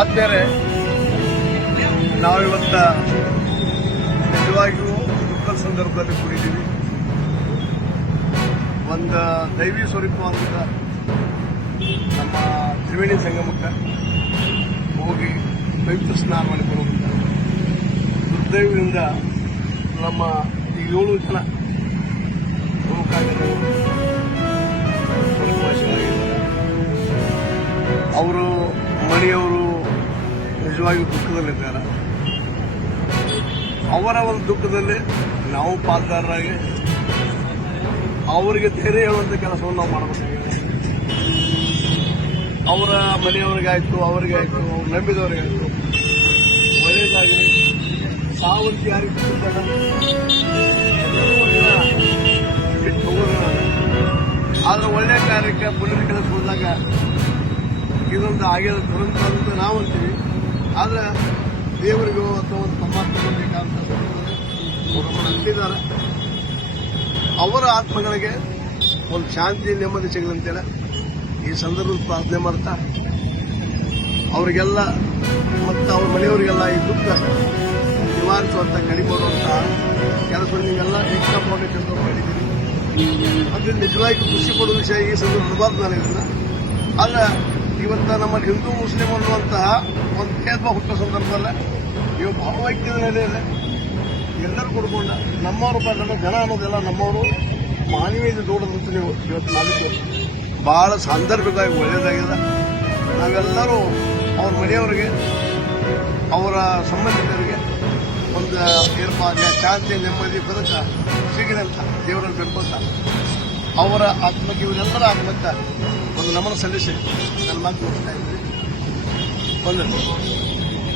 ಆದ್ಮೇಲೆ ನಾವಿವತ್ತ ನಿಜವಾಗಿಯೂ ದುಃಖದ ಸಂದರ್ಭದಲ್ಲಿ ಕೂಡಿದ್ದೀವಿ. ಒಂದು ದೈವಿ ಸ್ವರೂಪ ಅಂತ ನಮ್ಮ ತ್ರಿವೇಣಿ ಸಂಗಮಕ್ಕೆ ಹೋಗಿ ಪವಿತ್ರ ಸ್ನಾನ ಮಾಡಿಕೊಳ್ಳುವಂತ ದುರ್ದೈವದಿಂದ ನಮ್ಮ ಈ 7 ಜನ ಅವರು ಮನೆಯವರು ನಿಜವಾಗಿಯೂ ದುಃಖದಲ್ಲಿದ್ದಾರೆ. ಅವರ ಒಂದು ದುಃಖದಲ್ಲಿ ನಾವು ಪಾಲ್ದಾರರಾಗಿ ಅವರಿಗೆ ಧೈರ್ಯ ಹೇಳುವಂಥ ಕೆಲಸವನ್ನು ನಾವು ಮಾಡಬೇಕಾಗಿದೆ. ಅವರ ಮನೆಯವರಿಗಾಯ್ತು, ಅವರಿಗಾಯ್ತು, ಅವ್ರು ನಂಬಿದವರಿಗಾಯ್ತು ಒಳ್ಳೆಯದಾಗಲಿ. ಸಾವಂತಿ ಯಾರಿಗೆ ಬಿಟ್ಟು ಹೋಗೋದು, ಆದ್ರೆ ಒಳ್ಳೆಯ ಕಾರ್ಯಕ್ಕೆ ಪುನರ್ ಕೆಲಸ ಹೋದಾಗ ಇದೊಂದು ಆಗ್ಯದ ದುರಂತ ಅಂತ ನಾವು ಅಂತೀವಿ. ಆದ್ರೆ ದೇವರಿಗೂ ಅಥವಾ ಒಂದು ಪರಮಾತ್ಮ ಬೇಕಂತ ಅವರು ನಂಬಿದ್ದಾರೆ. ಅವರ ಆತ್ಮಗಳಿಗೆ ಒಂದು ಶಾಂತಿ ನೆಮ್ಮದಿ ಸಿಗದಂತೇಳಿ ಈ ಸಂದರ್ಭದಲ್ಲಿ ಪ್ರಾರ್ಥನೆ ಮಾಡ್ತಾ ಅವರಿಗೆಲ್ಲ ಮತ್ತು ಅವ್ರ ಮನೆಯವರಿಗೆಲ್ಲ ಈ ದುಃಖ ನಿವಾರಿಸುವಂತ ಕಡಿಮೆ ಮಾಡುವಂತ ಕೆಲಸ ನೀವೆಲ್ಲ ಏಕತಾ ಫೌಂಡೇಶನ್ ಮಾಡಿದ್ದೀರಿ. ಅಂದ್ರೆ ನಿಜವಾಗಿ ಖುಷಿ ಪಡುವ ವಿಷಯ ಈ ಸಂದರ್ಭ ಇರಬಾರ್ದು ನಾನು ಇದನ್ನ. ಆದ್ರೆ ಇವತ್ತು ನಮ್ಮ ಹಿಂದೂ ಮುಸ್ಲಿಂ ಅನ್ನುವಂತಹ ಒಂದು ಭೇದ ಹುಟ್ಟೋ ಸಂದರ್ಭದಲ್ಲ ಇವು ಭಾವೈಕ್ಯದ ನೆಲೆಯಲ್ಲಿ ಎಲ್ಲರೂ ಕೊಡ್ಕೊಂಡ ನಮ್ಮವರು ನಮ್ಮ ಜನ ಅನ್ನೋದೆಲ್ಲ ನಮ್ಮವರು ಮಾನವೀಯತೆ ನೋಡೋದಂತ ನೀವು ಇವತ್ತು ನಾವಿದ್ದು ಬಹಳ ಸಾಂದರ್ಭಿಕವಾಗಿ ಒಳ್ಳೆಯದಾಗಿದೆ. ನಾವೆಲ್ಲರೂ ಅವ್ರ ಮನೆಯವರಿಗೆ ಅವರ ಸಂಬಂಧಿಕರಿಗೆ ಒಂದು ಏನಪ್ಪ ಶಾಂತಿ ನೆಮ್ಮದಿ ಬದುಕ ಸಿಗದಂತ ದೇವರಲ್ಲಿ ಬೆಂಬಲ ಅವರ ಆತ್ಮಕ್ಕೆ ಇವರೆಲ್ಲರ ಆತ್ಮಕ್ಕೆ ಒಂದು ನಮನ ಸಲ್ಲಿಸಿ ನನ್ನ ಮಾತು ಮುಗಿಸ್ತಾ ಇದ್ದೀನಿ.